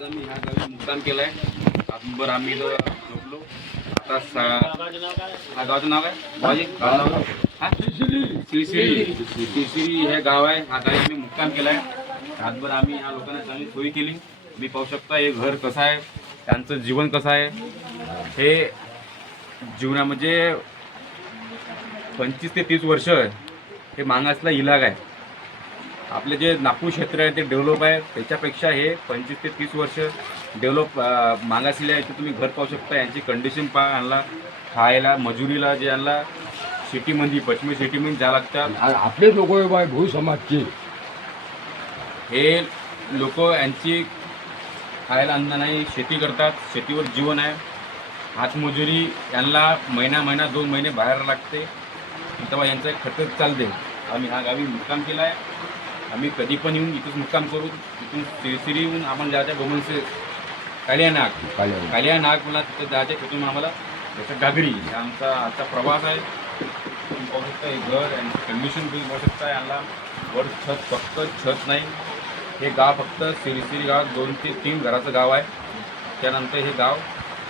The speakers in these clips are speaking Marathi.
आज आम्ही ह्या गावी मुक्काम केलाय. रातभर आम्ही झोपलो. आता हा गावाचं नाव आहे श्रीश्री हे गाव आहे. हा गावी आम्ही मुक्काम केलाय. रातभर आम्ही ह्या लोकांना चांगली सोयी केली. तुम्ही पाहू शकता हे घर कसं आहे, त्यांचं जीवन कसं आहे. हे जीवना म्हणजे 25 ते 30 वर्ष हे मागासला इलाग आहे. आपले जे नागपूर क्षेत्र आहे ते डेव्हलप आहे, त्याच्यापेक्षा हे 25 ते 30 वर्ष डेव्हलप मागासले आहे. तुम्ही घर पाहू शकता. यांची कंडिशन पहा. यांना खायला मजुरीला जे यांना सिटीमध्ये पश्चिमी सिटीमध्ये जावं लागतात. आपले लोक बाय भू समाजचे हे लोक यांची खायला अन्न नाही, शेती करतात. शेतीवर जीवन आहे. हातमजुरी यांना महिना 2 महिने बाहेर लागते, तेव्हा यांचं एक खर्च चालते. आम्ही ह्या गावी मुक्काम केला आहे. आम्ही कधी पण येऊन इथंच मुक्काम करू. इथून श्रीश्री येऊन आपण जायचं गोमनसे कालिया नाग मला तिथं जायचं. तिथून आम्हाला त्याचं घागरी आमचा आजचा प्रवास आहे. तुम्ही पाहू शकता हे घर यांची कंडिशन तुम्ही पाहू शकता. यांना वर छत फक्त छत नाही. हे गाव फक्त श्रीश्री गाव 2 ते 3 घराचं गाव आहे. त्यानंतर हे गाव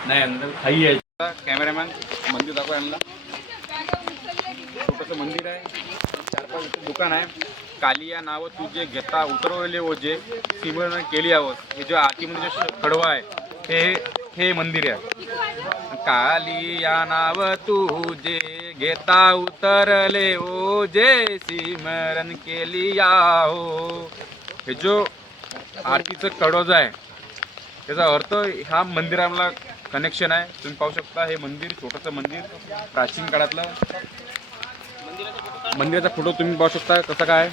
नाही अंदर खाई आहे. कॅमेरामॅन मंदिर दाखवा यांना. छोटंसं मंदिर आहे. 4-5 दुकान आहे. कालिया नाव तुझे घेता उतरवले ओझे सिमरण केली आहोत. हे जे आतीमध्ये जे खडवा आहे हे मंदिर आहे. कालिया नाव तुझे घेता उतरले ओझे सिमरण केली आहो. हे जो आरतीचं कडवज आहे त्याचा अर्थ ह्या मंदिराला कनेक्शन आहे. तुम्ही पाहू शकता हे मंदिर छोटंसं मंदिर प्राचीन काळातलं. मंदिराचा फोटो तुम्ही पाहू शकता कसं काय.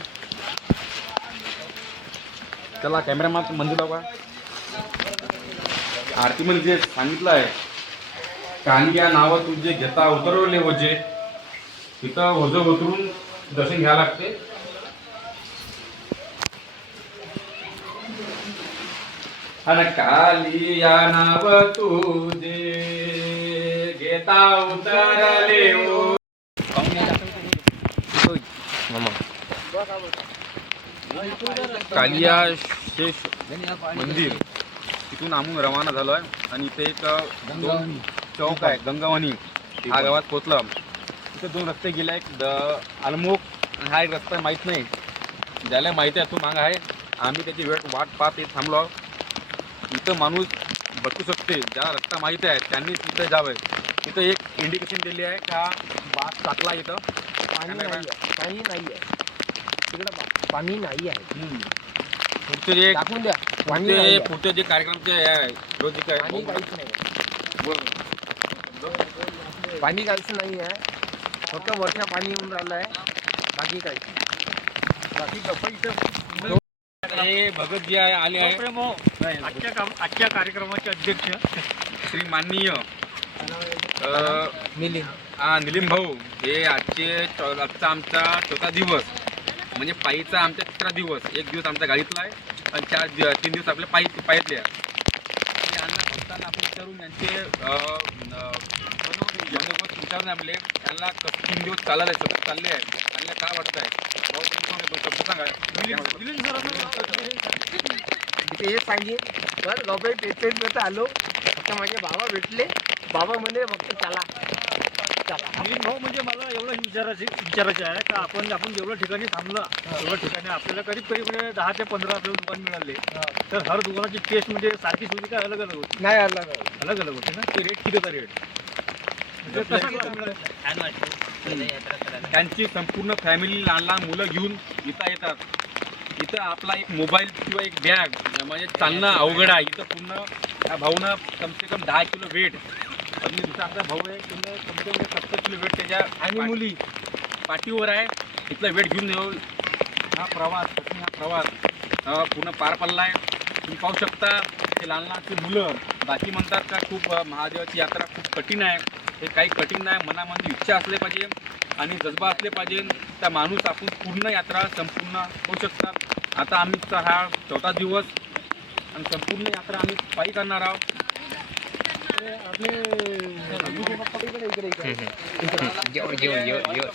चला कॅमेरामॅन मंदिर बघा. आरतीमध्ये जे सांगितलं आहे कालिया नाव तुझे घेता उतरवले ओझे, तिथं ओझं उतरून दर्शन घ्यावं लागते. आणि कालिया नाव तुझे घेता उतरले ओ. कालिया शेष मंदिर तिथून आम्ही रवाना झालो आहे. आणि इथे एक 2 चौक आहे गंगावणी. हा गावात पोचलं. तिथे 2 रस्ते गेले. एक अलमोक आणि हा एक रस्ता माहीत नाही. ज्याला माहिती आहे तो माग आहे. आम्ही त्याची वाट पाहत थांबलो. इथं माणूस बसू शकते. ज्याला रस्ता माहिती आहे त्यांनी तिथं जावं. तिथं एक इंडिकेशन दिली आहे का बाग टाकला. इथं पाणी नाही आहे तिकडं. पाणी नाही आहे. पुढचे जे टाकून द्या. पुढचे जे कार्यक्रमचे आहे रोज काय काहीच नाही. पाणी काहीच नाही आहे. फक्त वर्षा पाणी येऊन राहिलं आहे. बाकी काहीच नाही. बाकी हे भगत जी आहे आले आहे. आजच्या कार्यक्रमाचे अध्यक्ष श्री माननीय निलिम भाऊ. हे आजचा आमचा 4था दिवस म्हणजे पायीचा आमचा 3रा दिवस. 1 दिवस आमच्या गाडीतला आहे आणि 3 दिवस आपल्या पायीतले आहे. यांना भक्तांना आपण विचारून यांचे बंदोबस्त विचारून आपले यांना 3 दिवस चालले आहे. त्यांना काय वाटत आहे सांगा. तिथे हे सांगेन तर गावबाई पेट आलो. फक्त माझे बाबा भेटले. बाबा म्हणे फक्त चला. भाऊ म्हणजे मला एवढं विचारायचं आहे का आपण जेवढ्या ठिकाणी थांबलं तेवढ्या ठिकाणी आपल्याला करीब 10 ते 15 आपल्याला दुकान मिळाले. तर हर दुकानाची टेस्ट म्हणजे सारखीच होती का अलग होती? नाही अलग होते ना. ते रेट किती होता रेट? त्यांची संपूर्ण फॅमिली लहान मुलं घेऊन इथं येतात. इथं आपला एक मोबाईल किंवा एक बॅग म्हणजे चालणं अवघड आहे. इथं पूर्ण त्या भाऊनं कमसे कम 10 किलो वेट. आणि दुसरा आपला भाऊ आहे कमसे कम 70 किलो वेट त्याच्या आणि मुली पाठीवर आहे. इथला वेट घेऊन येऊ हा प्रवास पूर्ण पार पडला आहे. तुम्ही पाहू शकता हे लहानची मुलं. बाकी म्हणतात का खूप महादेवाची यात्रा खूप कठीण आहे. हे काही कठीण नाही. मनामध्ये इच्छा असले पाहिजे आणि जज्बा असले पाहिजे. त्या माणूस आपण पूर्ण यात्रा संपूर्ण होऊ शकतात. आता आम्हीचा हा 4था दिवस आणि संपूर्ण यात्रा आम्ही पायी करणार आहोत.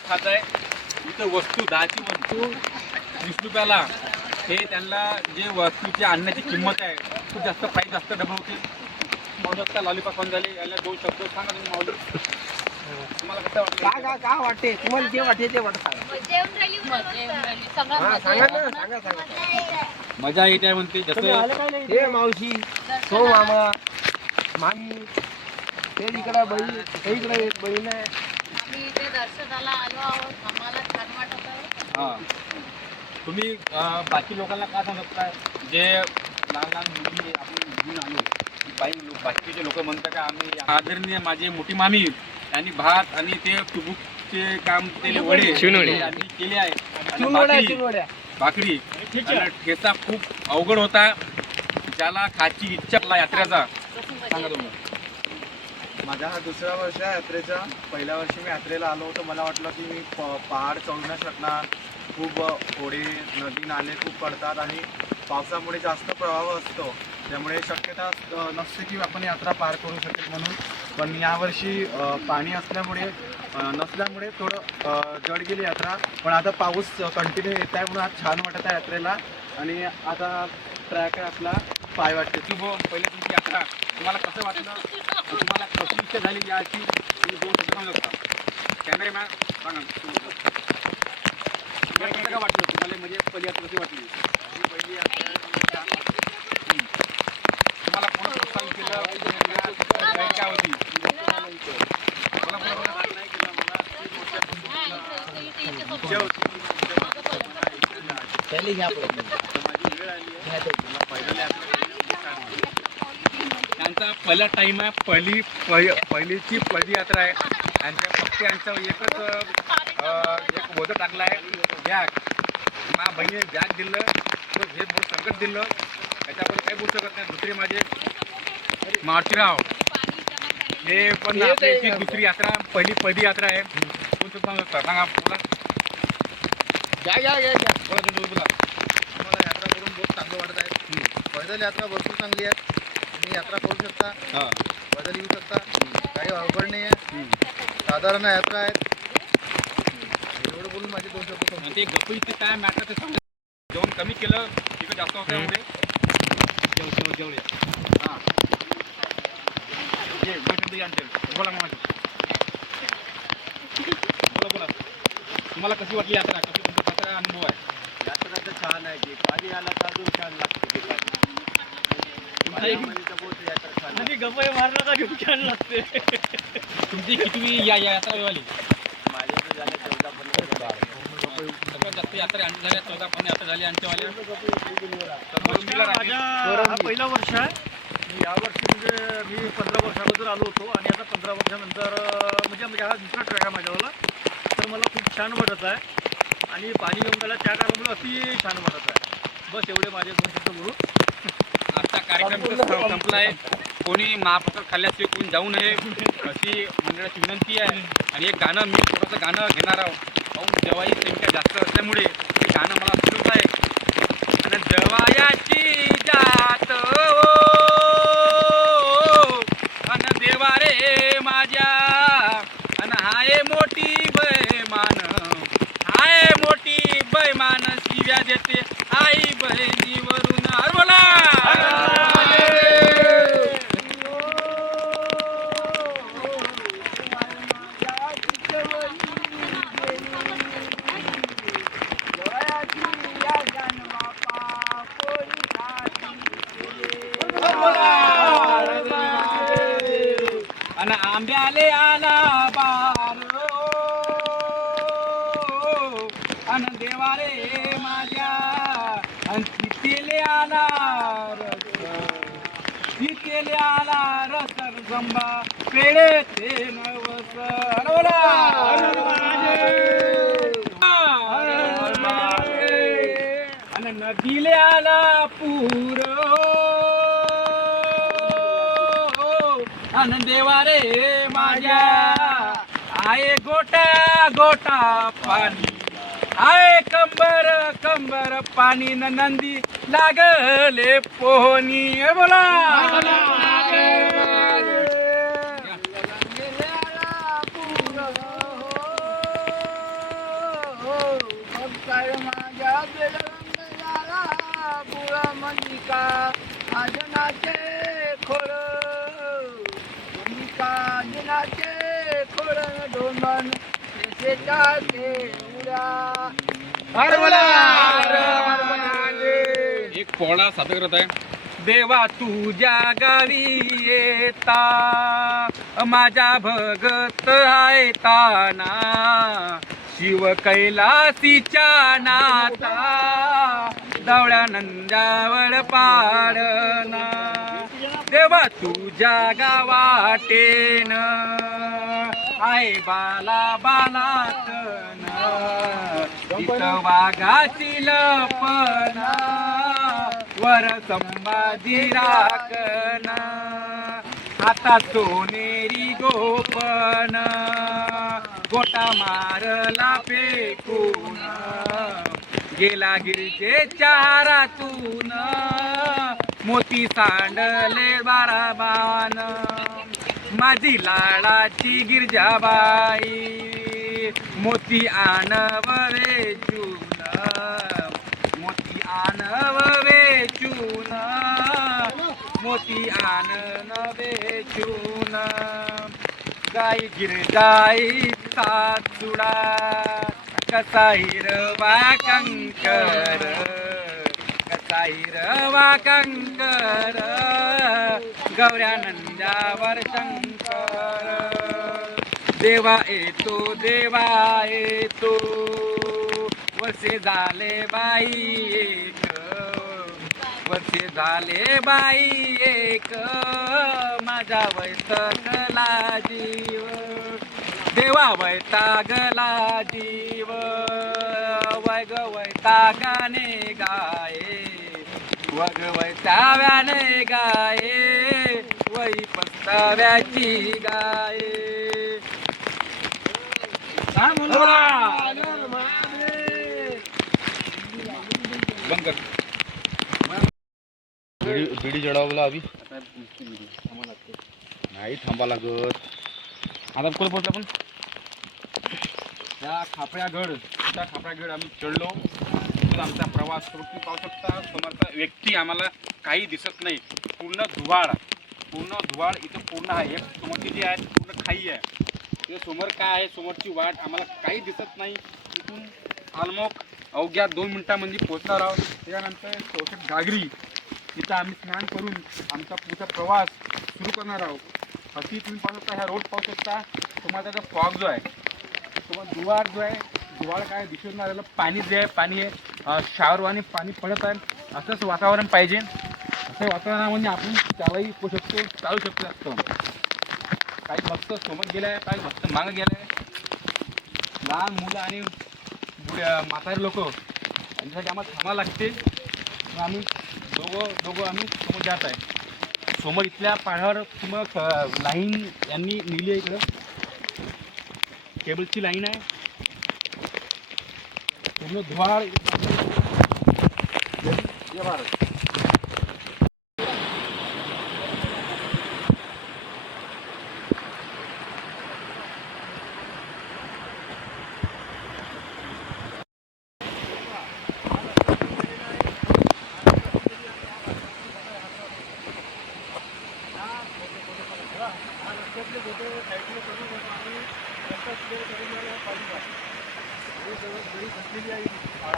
खात आहे इथं वस्तू 10ची वस्तू 20 रुपयाला हे त्यांना जे वस्तूची आणण्याची किंमत आहे खूप जास्त प्राईस जास्त डबल होते. पाहू शकता लॉलीपॉप पण झाले. याला 2 शब्द सांगा तुम्ही माऊली. तुम्हाला कसं वाटलं? का वाटते तुम्हाला जे वाटते ते वाटत सांगा. हा, सांगा ना सांगा. मजा येते म्हणते. जसं हे मावशी सो मामा मामी ते इकडे बहीण ते इकडे एक बहीण आहे. आम्ही इथे दर्शनाला आलो आहोत. आम्हाला छान वाटत आहे. हां तुम्ही बाकी लोकांना काय सांगत काय जे लहान लहान मुली आपण घेऊन आलो बाकीचे लोक म्हणतात का आम्ही आदरणीय माझे मोठी मामी यांनी भात आणि ते टुबुकचे काम केले वडे यांनी केले आहे आणि भाकरी आणि ठेचा खूप अवघड होता. ज्याला खायची इच्छा आपला यात्रेचा सांगा तुम्ही. माझा हा दुसरा वर्ष आहे यात्रेचा. पहिल्या वर्षी मी यात्रेला आलो होतो. मला वाटलं की मी पहाड चढू नाही शकणार. खूप ओढे नदी नाले खूप पडतात आणि पावसामुळे जास्त प्रवाह असतो. त्यामुळे शक्यता नसते की आपण यात्रा पार करू शकेल म्हणून. पण यावर्षी पाणी असल्यामुळे नसल्यामुळे थोडं जड गेली यात्रा. पण आता पाऊस कंटिन्यू येत आहे म्हणून आज छान वाटत आहे यात्रेला. आणि आता ट्रॅक आहे आपला पाय वाटते. शुभ पहिले तुमची यात्रा तुम्हाला कसं वाटलं? तुम्हाला कशी इच्छा झाली याची तुम्ही 2 शब्द सांगू शकता. कॅमेरामॅन सांगा. तुम्हाला कसं काय वाटलं? तुम्हाला म्हणजे पहिली यात्रा कशी वाटली? पहिली यात्रा तुम्हाला कोण प्रोत्साहन केलं? काय होती? मला कोणाला नाही केलं. मला इच्छा होती. पहिले घ्या माझी वेळ आली आहे. मला पहिल्या त्यांचा पहिला टाईम आहे. पहिलीची पहिली यात्रा आहे. आणि फक्त यांचं एकच एक बोधं टाकलं आहे बॅग. मा बहिणी बॅग दिलं तर हे बहुत संकट दिलं. त्याच्यामध्ये काही बोलू शकत नाही. दुसरे माझे मारुतीराव हे पण आपली दुसरी यात्रा पहिली यात्रा आहे. कोण सांगता सांगा बोला. बोला तुम्ही बोला. मला यात्रा करून बहुत चांगलं वाटत आहे. पैदल यात्रा भरपूर चांगली आहे. तुम्ही यात्रा करू शकता. हां पैदल येऊ शकता. काही अवघड नाही आहे. साधारण यात्रा आहेत. एवढं बोलून माझे 2 शब्द संपले. आणि ते गप्प इथे काय मॅटर ते सांग. जेवण कमी केलं तिकडे जास्त असल्यामुळे जेवण हां बोला मग बोला. तुम्हाला कशी वाटली यात्रा? कशी तुमचा यात्रा अनुभव आहे? यात्रा तर छान आहे. की पाणी आला तर अजून छान लागते. यात्रा छान आणि गप्पा मारला का घेऊन छान लागते. तुमची कितवी या यात्रा झाली? माझ्याकडे झाले 14-15 सगळ्यात जास्त यात्रा आमच्या झाल्या 14-15 यात्रा झाली आमच्यावाल्या. माझा हा पहिला वर्ष आहे. मी यावर्षी म्हणजे मी 15 वर्षाबद्दल आलो होतो आणि आता 15 वर्षानंतर म्हणजे हा दुसरा ट्रॅक आहे माझ्यावाला. तर मला खूप छान वाटत आहे. आणि पाणी घेऊन गेला त्या कारणामुळे अति छान वाटत आहे. बस एवढे माझे 2 शब्द बोलू. आजचा कार्यक्रम संपला आहे. कोणी महाप्रसाद खाल्ल्याशिवाय कोणी जाऊ नये अशी मंडळाची विनंती आहे. आणि एक गाणं मी थोडंसं गाणं घेणार आहोत. पाहून जवाई संख्या जास्त असल्यामुळे हे गाणं मला सुरूच आहे. आणि जवायाची जात अन देवा रे माझ्या अन हाय मोठी बैमान हाय मोठी बैमान शिव्या देते आई बहिणीवरून. बोला आणि आंब्याले आला बार अन देवा रे माझ्या आणि तिथेले आला रस गंबा पेळे ते नवस. आणि नदीले आला पूर अन देवा रे माझ्या आहे गोटा गोटा पाणी आहे कंबर कंबर पाणी न नंदी लागले पोहणी. बोला माझ्या मालिका आजनाचे खोळ मालिका आजनाचे खोळ डोंबन देशेच्या केवड्या हर एक पोळा सादर करत आहे. देवा तुझ्या गावी येता माझ्या भगत आहे ताना शिव कैलासीच्या नाता दवळ्या नंद्यावर पाडना देवा तुझ्या गावाटेन आहे बाला बालातन तिथं वाघाची लपना वर संभाजी राखना आता सोनेरी गोपन गोटा मारला फेकून गेला गिरजे चारातून मोती सांडले बाराबान माझी लाडाची गिरजाबाई मोती आणव वेचून मोती आणव वेचून मोती आणन वेचून गाई गिरजाई साचुडा कसा हिरवा कंकर कसा हिरवा कंकर गौऱ्या नंद्यावर शंकर देवा येतो वर्षे झाले बाई एक वर्षे झाले बाई एक माझा वैतागला जीव देवा वैतागला जीव वग वैतागाने गाये वग वैताव्याने गाये वै पस्ताव्याची गाये बंद कर बिडी जळवला अभि नाही थांबा लागत. आता कुठे पोहोचलो आपण त्या खापऱ्यागड आम्ही चढलो. तिथून आमचा प्रवास सुरू. तुम्ही पाहू शकता समोरचा व्यक्ती आम्हाला काही दिसत नाही. पूर्ण धुवाळ इथं पूर्ण आहे. समोरची जी आहे पूर्ण खाई आहे. तिथे समोर काय आहे समोरची वाट आम्हाला काही दिसत नाही. इथून आलमोक अवघ्या 2 मिनिटांमध्ये पोहोचणार आहोत. त्यानंतर चौसष्ट घागरी तिथं आम्ही स्नान करून आमचा पुढचा प्रवास सुरू करणार आहोत. अशी तुम्ही पाहू शकता ह्या रोड पाहू शकता. तुम्हाला त्याचा फॉग जो आहे तुम्हाला दुवार जो आहे दुवाळ काय दिसून आलेलं पाणी जे आहे पाणी आहे शावरवाने पाणी पडत आहे. असंच वातावरण पाहिजे. असं वातावरणामध्ये आपण चालू शकतो असतो. काही भक्त सोबत गेलं आहे काही भक्त मागं गेलं आहे. लहान मुलं आणि म्हातारे लोक यांच्यासाठी आम्हाला थांबावं लागते. मग आम्ही दोघं आम्ही समोर जात आहे. समोर इथल्या पाण्यावर मग लाईन यांनी नेली आहे. इकडं केबलची लाईन आहे. पूर्ण धुवाळ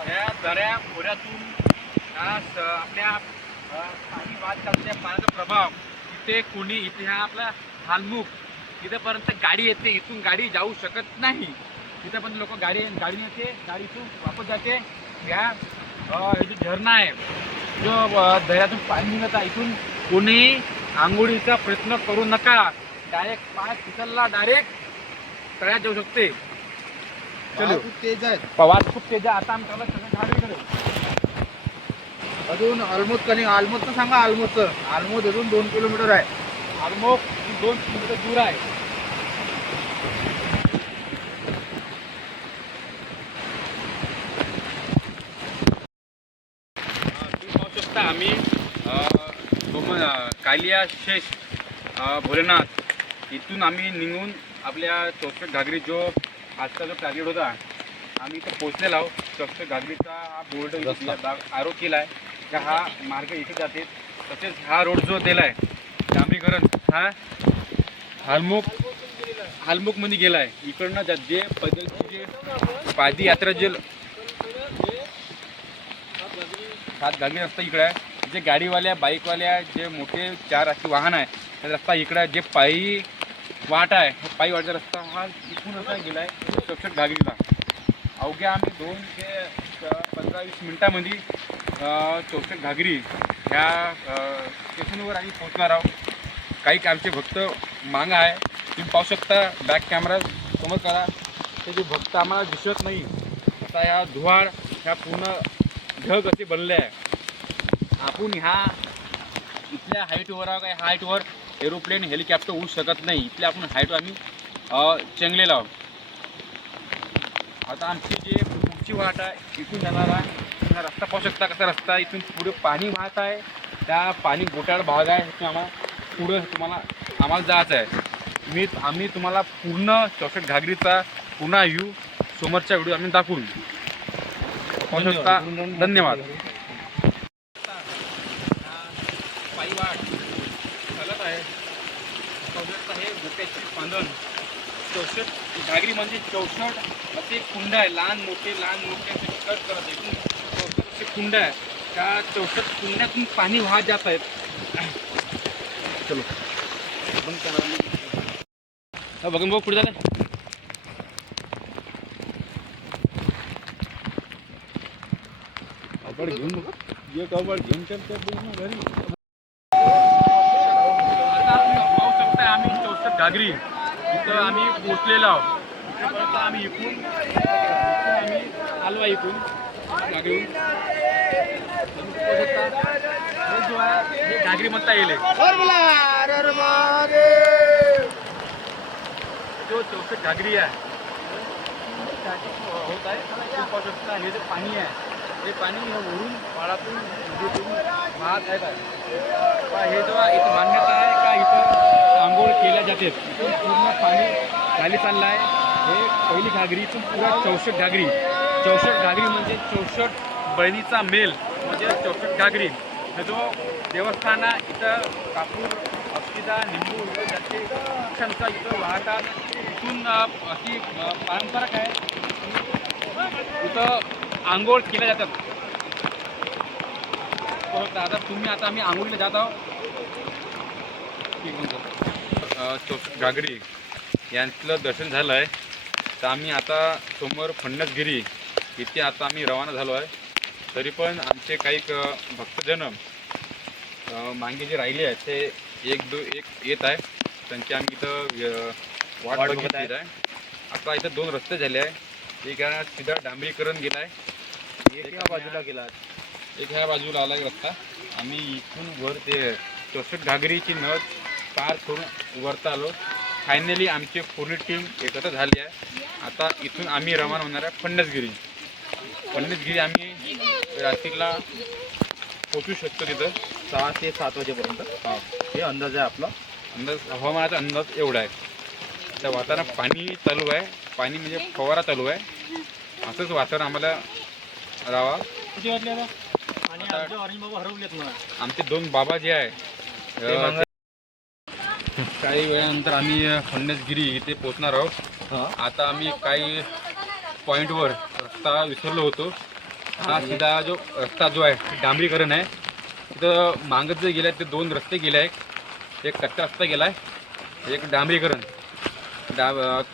या दऱ्या खोऱ्यातून आपल्या पाणी वाद चालते. पाण्याचा प्रभाव इथे हा आपला हालमुख इथेपर्यंत गाडी येते. इथून गाडी जाऊ शकत नाही. तिथेपर्यंत लोक गाडीने येते. गाडी इथून वापस जाते. या हे जो झरणा आहे जो दऱ्यातून पाणी निघत आहे इथून कोणी आंघोळीचा प्रयत्न करू नका. डायरेक्ट पाय तिथला डायरेक्ट तळ्यात जाऊ शकते. चलो खूप तेज आहेत. प्रवास खूप तेज आहे. आता आम्ही त्याला सगळं झाड अजून आलमोदचं सांगा. आलमोद अजून 2 किलोमीटर आहे. आलमोग 2 किलोमीटर दूर आहे. तुम्ही पाहू शकता आम्ही कालिया शेष भोलेनाथ इथून आम्ही निघून आपल्या चौसष्ट घागरी जो आजचा जो टार्गेट होता आम्ही इथं पोहोचलेलो आहोत. चौसष्ट घागरीचा हा बोर्ड आरोप केला आहे. का हा मार्ग इथे जाते. तसेच हा रोड जो दिलाय डांबरीकरण हा हालमुख मध्ये गेलाय. इकडनं जे पैदलची जे पादयात्रा जे 7 गाडी रस्ता इकडे आहे. जे गाडीवाल्या बाईकवाल्या जे मोठे 4 अशी वाहन आहे त्या रस्ता इकडे आहे. जे पायी वाट आहे पायी वाटचा रस्ता हा इथून असा गेलाय चौसष्ट घागरीला. अवघ्या आम्ही 2 ते 15-20 मिनिटांमध्ये चौसष्ट घागरी ह्या स्टेशनवर आम्ही पोहोचणार आहोत. काही आमचे भक्त मागं आहे तुम्ही पाहू शकता. बॅक कॅमेरा समोर करा. ते जे भक्त आम्हाला दिसत नाही आता ह्या धुवाळ ह्या पूर्ण ढग असे बनले आहे. आपण ह्या इथल्या हाईटवर ह्या हाईटवर एरोप्लेन हेलिकॉप्टर उडू शकत नाही. इथल्या आपण हाईटवर आम्ही चंगलेलो आहोत. आता आमची जे पुढची वाट आहे इथून जाणार आहे. हा रस्ता पाहू शकता कसा रस्ता इथून पुढे पाणी वाहत आहे. त्या पाणी गोटाळ भाग आहे इथून आम्हाला जायचं आहे. आम्ही तुम्हाला पूर्ण चौसष्ट घागरीचा पुन्हा व्ह्यू समोरच्या व्हिडिओ आम्ही दाखवू पाहू शकता. धन्यवाद. पायी वाट चालत आहे. पाहू शकता हे गोट्याची बांधण. चौसष्ट घागरी म्हणजे 64 असे कुंड आहे. लहान मोठे असे कट करत आहे. 64 असे कुंड आहे. त्या 64 कुंड्यातून पाणी वाहत जात आहेत. चलो बंद करा. बघून भाऊ पुढे झालं. घेऊन घरी आता पाहू शकता आम्ही चौसष्ट घागरी इथं आम्ही पोचलेलो आहोत. इथपर्यंत आम्ही इकडून आम्ही आलो आहे. इकडून घागरीहून हे जो आहे हे घागरी म्हणता येईल. जो चौसष्ट घागरी आहे होत आहे. पाहू शकता हे जे पाणी आहे हे पाणी वरून पाडातून नदीतून वाहत आहे. हे जेव्हा इथं मान्यता आहे का इथं आंघोळ केल्या जाते. इथून पूर्ण पाणी खाली चाललं आहे. हे पहिली घागरी इथून पुरा 64 घागरी. 64 घागरी म्हणजे 64 बहिणीचा मेल म्हणजे 64 घागरी. हे जो देवस्थान आहे इथं कापूर अक्षिदा निंबू जाते क्षमता इथं वाहतात. इथून अशी पारंपरिक आहे इथं आंघोळ केल्या जातात. आता आम्ही आंघोळीला जात आहोत. चौसष्ट घागरी यांचं दर्शन झालं आहे. तर आम्ही आता समोर फणसगिरी इथे आता आम्ही रवाना झालो आहे. तरी पण आमचे काही भक्तजन मागे जे राहिले आहेत ते एक येत आहे. त्यांची आम्ही इथं वाट बघत आहे. आता इथं 2 रस्ते झाले आहे. एक सीधा डांबरीकरण गेला आहे. एक ह्या बाजूला गेला. एक ह्या बाजूला आला रस्ता. आम्ही इथून वर ते 64 घागरीची नद पार करून वरता आलो. फायनली आमची पूर्ण टीम एकत्र झाली आहे. आता इथून आम्ही रवाना होणार आहे फणसगिरी आम्ही रात्रीला पोचू शकतो तिथं 6 ते 7 वाजेपर्यंत. हे अंदाज आहे आपला. हवामानाचा अंदाज एवढा आहे. त्या वातावरणात पाणी चालू आहे. पाणी म्हणजे फवारा चालू आहे. असंच वातावरण आम्हाला राहावा. आणि आमचे ऑरेंज बाबा हरवलेत ना. आमचे 2 बाबा जे आहे काही वेळानंतर आम्ही फणसगिरी इथे पोचणार आहोत. आता आम्ही काही पॉईंटवर रस्ता विसरलो होतो. हा सीधा जो रस्ता जो आहे डांबरीकरण आहे. तिथं मागत जे गेले आहेत ते 2 रस्ते गेले आहेत. एक कच्चा रस्ता गेला आहे एक डांबरीकरण.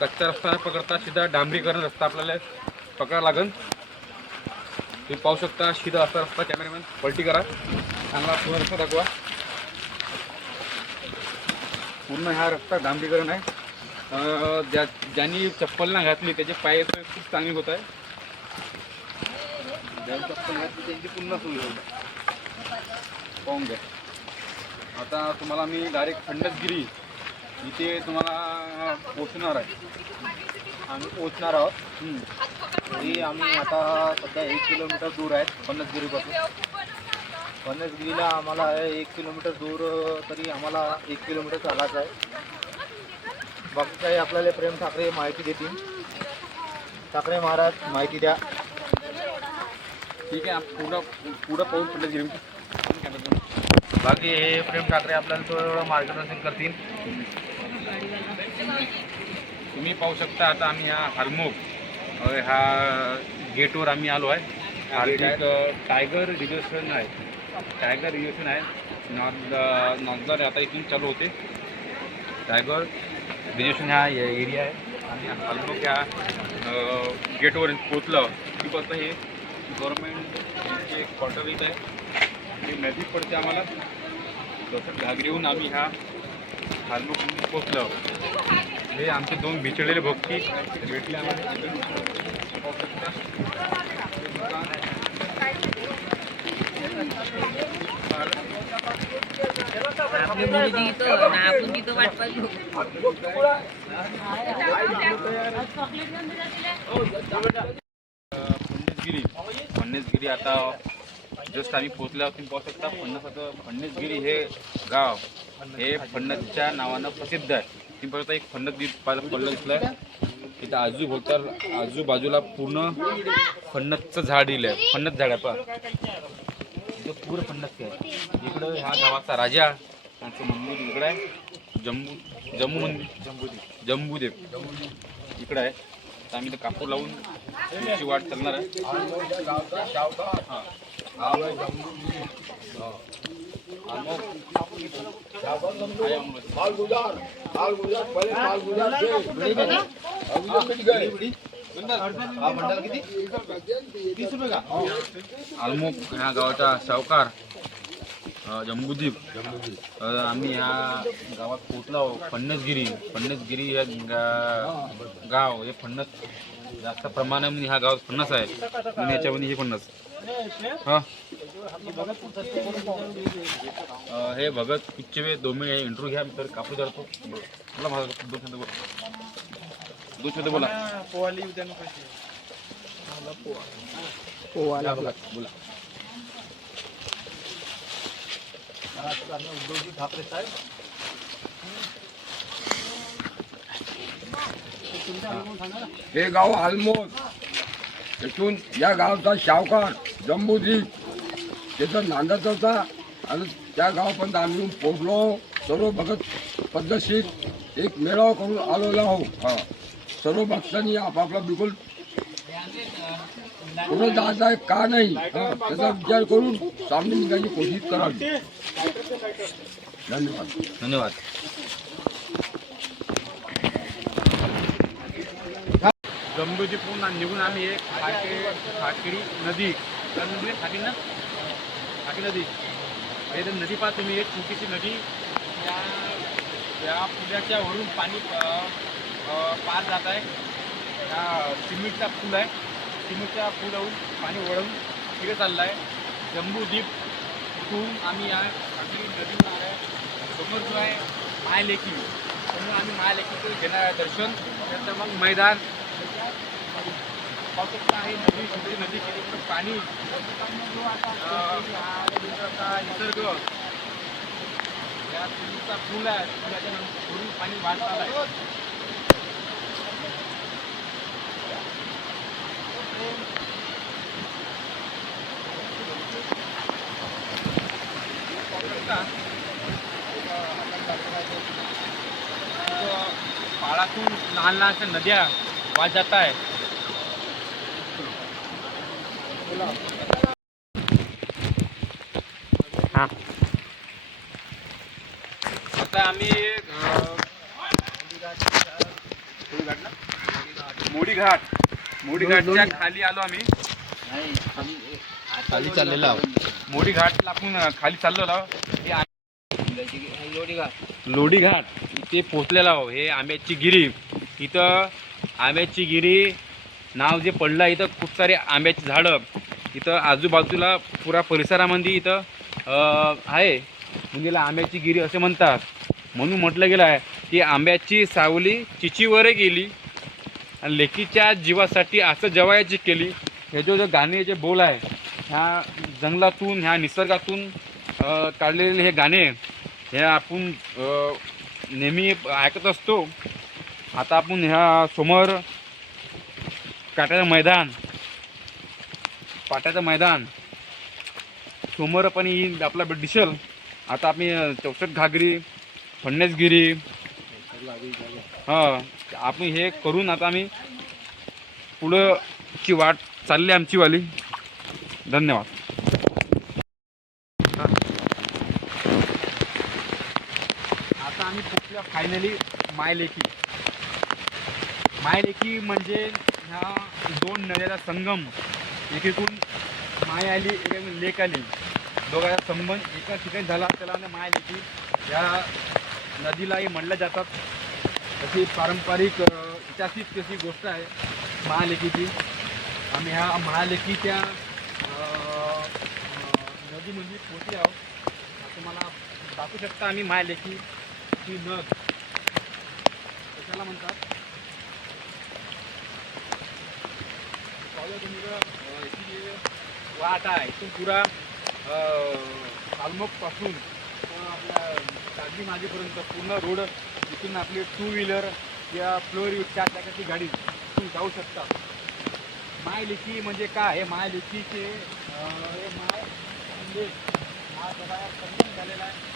कच्चा रस्ता पकडता सीधा डांबरीकरण रस्ता आपल्याला पकडायला लागेल. तुम्ही पाहू शकता सीधा असा रस्ता. कॅमेरामॅन पलटी करा. चांगला पूर्ण रस्ता दाखवा. पूर्ण हा रस्ता डांबरीकरण आहे. ज्यांनी चप्पल ना घातली त्याचे पाय खूप चांगले होत आहे. ज्यांनी चप्पल घातली त्यांची पुन्हा सोयी होत पाहून घ्या. आता तुम्हाला मी डायरेक्ट फणसगिरी इथे तुम्हाला पोचणार आहे. आम्ही पोहोचणार आहोत. तरी आम्ही आता सध्या 1 किलोमीटर दूर आहेत फणसगिरीपासून. फणसगिरीला आम्हाला 1 किलोमीटर दूर तरी आम्हाला 1 किलोमीटर चालायचं आहे. बाकी काही आपल्याला प्रेम ठाकरे माहिती देतील. ठाकरे महाराज माहिती द्या. ठीक आहे पुढं पाऊल पडलं बाकी हे प्रेम ठाकरे आपल्याला थोडं मार्गदर्शन करतील. तुम्ही पाहू शकता आता आम्ही ह्या हलमोग ह्या गेटवर आम्ही आलो आहे. टायगर रिझर्वेशन आहे. टायगर रिझर्वेशन आहे. नॉर्दर आता इथून चालू होते. टायगर रिझर्वेशन हा एरिया आहे आणि हलमोग ह्या गेटवर पोचलं की फक्त हे गव्हर्नमेंटचे क्वार्टर इथं आहे. हे नदी पडते आम्हाला. जसं घागरीहून आम्ही ह्या हलमोग पोचलो. हे आमचे 2 बिछडलेले भक्ती भेटले आम्हाला. आपली मुलगी इथं ना आपण तिथं वाट पाहिजे. फन्नेसगिरी आता जस्ट आम्ही पोचल्यावर तुम्ही पाहू शकता. फन्नेसगिरी हे गाव हे फन्नसच्या नावानं प्रसिद्ध आहे. तुम्ही बघता एक फन्नस पडलं दिसलं आहे. इथं आजूबाजूला पूर्ण फन्नसचं झाड दिलं आहे. फन्नस झाड आहे पहा. इथं पूर्ण फन्नस आहे. इकडं ह्या गावाचा राजा यांचं मंदिर इकडं आहे. जम्बूदेव इकडं आहे. तर आम्ही इथं कापूर लावून तुमची वाट चालणार आहे. आलमोग ह्या गावाचा सावकार जम्बूदीप. आम्ही ह्या गावात पोचलो. फन्नसगिरी हे गाव हे फन्नस जास्त प्रमाणामध्ये ह्या गावात फन्नस आहे आणि याच्यामध्ये हे फन्नस हे भगत कुच्चवे 2 मिनिट इंटरव्ह्यू घ्या. तर कापूर जातो. बोला माझा 2 शब्द बोला. पोवाली उद्या बोला. उद्धवजी ठाकरे साहेब हे गाव आलमोग. इथून या गावचा सावकार जम्बूदीप त्याचा नांदत होता आणि त्या गावापर्यंत आम्ही पोहोचलो. सर्व भगत पद्धतशीर एक मेळावा करून आलेला आहो. सर्व भक्तांनी आपापला बिलकुल पुढे जायचं आहे का नाही त्याचा विचार करून सामने निघायची कोशिश करावी. धन्यवाद. जम्बूदीपहून निघून आम्ही एक खाकरी नदी खाकी नदी हे तर नदी पाहा तुम्ही. एक छोटीशी नदी या पुलाच्या वरून पाणी पार जात आहे. हा सिमेंटचा पूल आहे. सिमेंटच्या पुलावरून पाणी वळून तिकडे चाललं आहे. जम्बूदीप इथून आम्ही या खाकरी नदीवर आलो आहे. समोर जो आहे मायलेकी. समोर आम्ही मायलेकीचं घेणार आहे दर्शन. त्यानंतर मग मैदान पाहू शकता. आहे नदी छोटी नदी किती पाणी निसर्ग या सिमेंटचा पूल आहे. त्याच्यानंतर पाणी वाढत आलं आहे. पाळातून लहान लहानशा नद्या वाहत जात आहे. आता आम्ही मोडीघाटच्या खाली आलो. आम्ही खाली चाललेलो आहोत. मोडी घाट लागून खाली चाललेलो आहोत. लोढी घाट इथे पोचलेला आहो. हे आंब्याची गिरी. इथं आंब्याची गिरी नाव जे पडलं इथं खूप सारे आंब्याची झाडं इथं आजूबाजूला पुरा परिसरामध्ये इथं आहे. म्हणजे आंब्याची गिरी असे म्हणतात. म्हणून म्हटलं गेलं आहे की आंब्याची सावली चिचीवर गेली आणि लेकीच्या जीवासाठी असं जवायची केली. हे जो गाणे जे बोल आहे ह्या जंगलातून ह्या निसर्गातून काढलेले हे गाणे हे आपण नेहमी ऐकत असतो. आता आपण ह्या समोर काट्याचं मैदान पाट्याचं मैदान समोर पण येईल आपला दिसल. आता आम्ही चौसष्ट घागरी फडणेसगिरी हां आपण हे करून आता आम्ही पुढंची वाट चालली आमची वाली. धन्यवाद. आता आम्ही पोचलो फायनली मायलेकी. मायलेकी म्हणजे ह्या दोन नद्याचा संगम. एकीकडून माय आली एकीकडून लेक आली. दोघांचा संबंध एका ठिकाणी झाला त्याला मायलेकी या नदीलाही म्हणल्या जातात. तशी पारंपरिक ऐतिहासिक तशी गोष्ट आहे महालेकीची. आम्ही ह्या महालेकीच्या नदीमध्ये पोचले आहोत. तुम्हाला दाखवू शकता आम्ही महालेकी ही नद कशाला म्हणतात. ही वाट आहे इथून पुरा पासून आपल्या कागदी माझीपर्यंत पूर्ण रोड इथून आपली 2 व्हीलर या 4 4 चाकाची गाडी इथून जाऊ शकता. मायलेकी म्हणजे काय हे मायलेकीचे हे माय म्हणजे हा सगळा संगम झालेला आहे.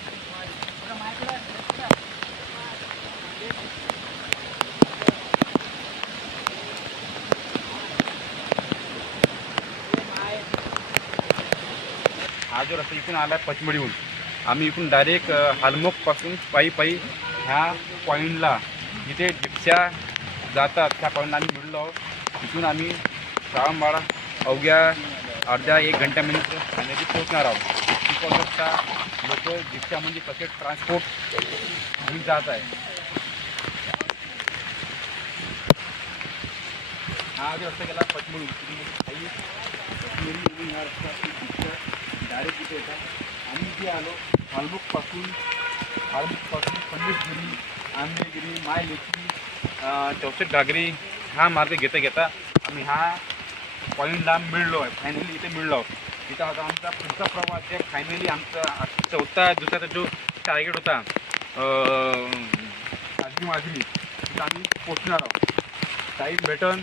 हा जो रस्ता इथून आला पचमडीहून आम्ही इथून डायरेक्ट हालमोगपासून पायी पायी ह्या पॉईंटला जिथे जिप्स्या जातात त्या पॉईंटला आम्ही मिळलो आहोत. तिथून आम्ही श्रावणबाळा अवघ्या अर्ध्या 1 घंट्यामध्ये फायनली पोहोचणार आहोत. तिकडचा लोक जिप्स्या म्हणजे कसे ट्रान्सपोर्ट घेऊन जात आहे. हा जो रस्ता गेला पचमडी पचमडी ह्या रस्त्याची डायरेक्ट इथे येतात. आम्ही इथे आलो हालमुखपासून फडणेसगिरी आंबेगिरी मायलेकी चौसष्ट घागरी हा मार्ग घेता घेता आम्ही ह्या पॉईंटला मिळलो आहे. फायनली इथे मिळलो आहोत. तिथं आता आमचा पुढचा प्रवास आहे. फायनली आमचा चौथा दिवसाचा जो टार्गेट होता कागदी माझी तिथं आम्ही पोचणार आहोत. टाईम भेटन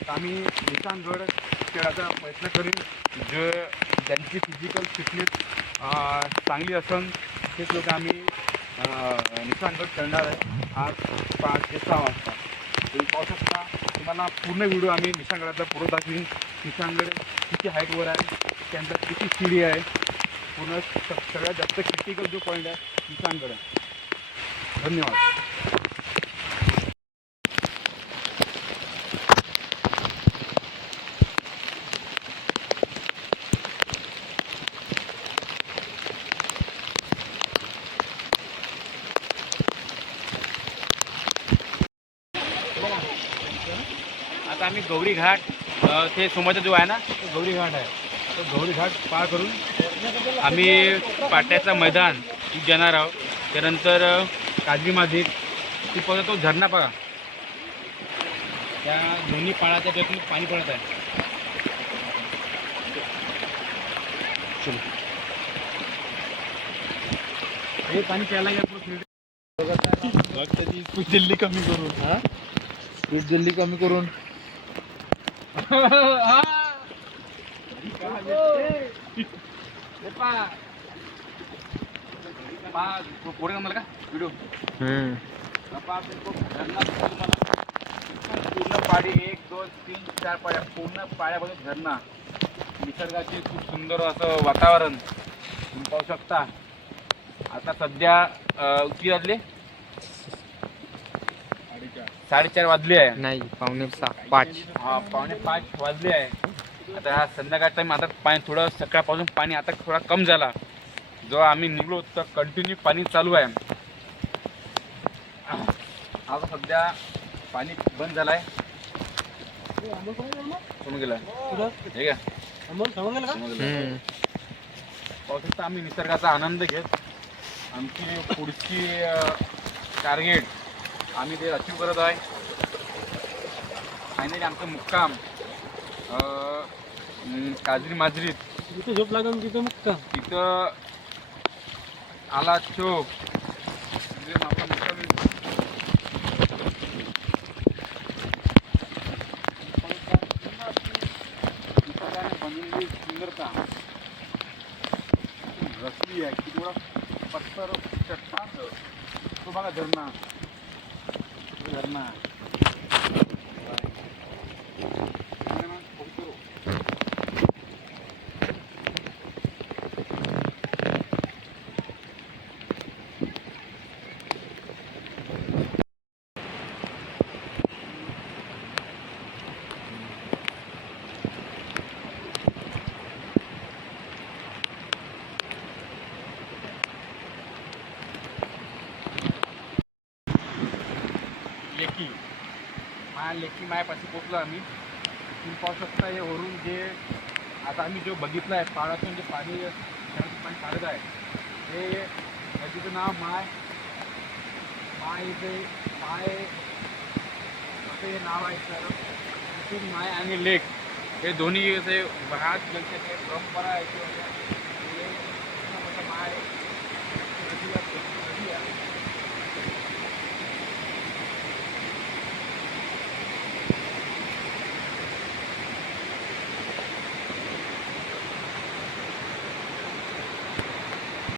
तर आम्ही निशाणगड खेळायचा प्रयत्न करीन. जो ज्यांची फिजिकल फिटनेस चांगली असेल तेच लोक आम्ही निशाणगड करणार आहे आज 5 ते 6 वाजता. तुम्ही पाहू शकता. तुम्हाला पूर्ण व्हिडिओ आम्ही निशाणगडाचा पुढं दाखवीन. निशाणगड किती हाईटवर आहे त्यानंतर किती सीडी आहे पूर्ण सगळ्यात जास्त क्रिटिकल जो पॉईंट आहे निशाणगड आहे. धन्यवाद. आता आम्ही गौरी घाट ते समोरचा जो आहे ना तो गौरी घाट आहे. तो गौरी घाट पार करून आम्ही पाट्याचं मैदान जाणार आहोत. त्यानंतर काजरी माझी ती पडत तो झरणा बघा. त्या दोन्ही पाण्याच्या त्यातून पाणी पडत आहे. हे पाणी प्यायला स्पीड जल्दी कमी करून स्पीड जल्दी कमी करून पुढे मला का व्हिडिओ पूर्ण पाडी 1 2 3 4 पाड्या पूर्ण पाड्यापासून झरणा. निसर्गाचे खूप सुंदर असं वातावरण तुम्ही पाहू शकता. आता सध्या किती वाजले 4:30 वाजले आहे. नाही 5:45 हा 4:45 वाजले आहे. आता हा संध्याकाळ टाईम. आता पाणी थोडं सकाळपासून पाणी आता थोडा कम झाला. जेव्हा आम्ही निघलो तर कंटिन्यू पाणी चालू आहे. आता सध्या पाणी बंद झालं आहे. कोण गेला हे का पाहू शकता. आम्ही निसर्गाचा आनंद घेत आमची पुढची टार्गेट आम्ही ते अचीव करत आहे. फायनली आमचं मुक्काम काजरी माजरीत तिथे झोप लागून तिथे मुक्काम तिथं आला चौक बनलेली तर चट्टान तो बघा झरणा झरणा लेकी मायापाशी पोचलो आम्ही. तुम्ही पाहू शकता हे वरून जे आता आम्ही जो बघितलं आहे पाण्यातून जे पाणी पाणी काढत आहे हे नदीचं नाव माय इथे माय असं हे नाव आहे. तर इथून माय आणि लेक हे दोन्ही असे बऱ्याच जणचे परंपरा आहे.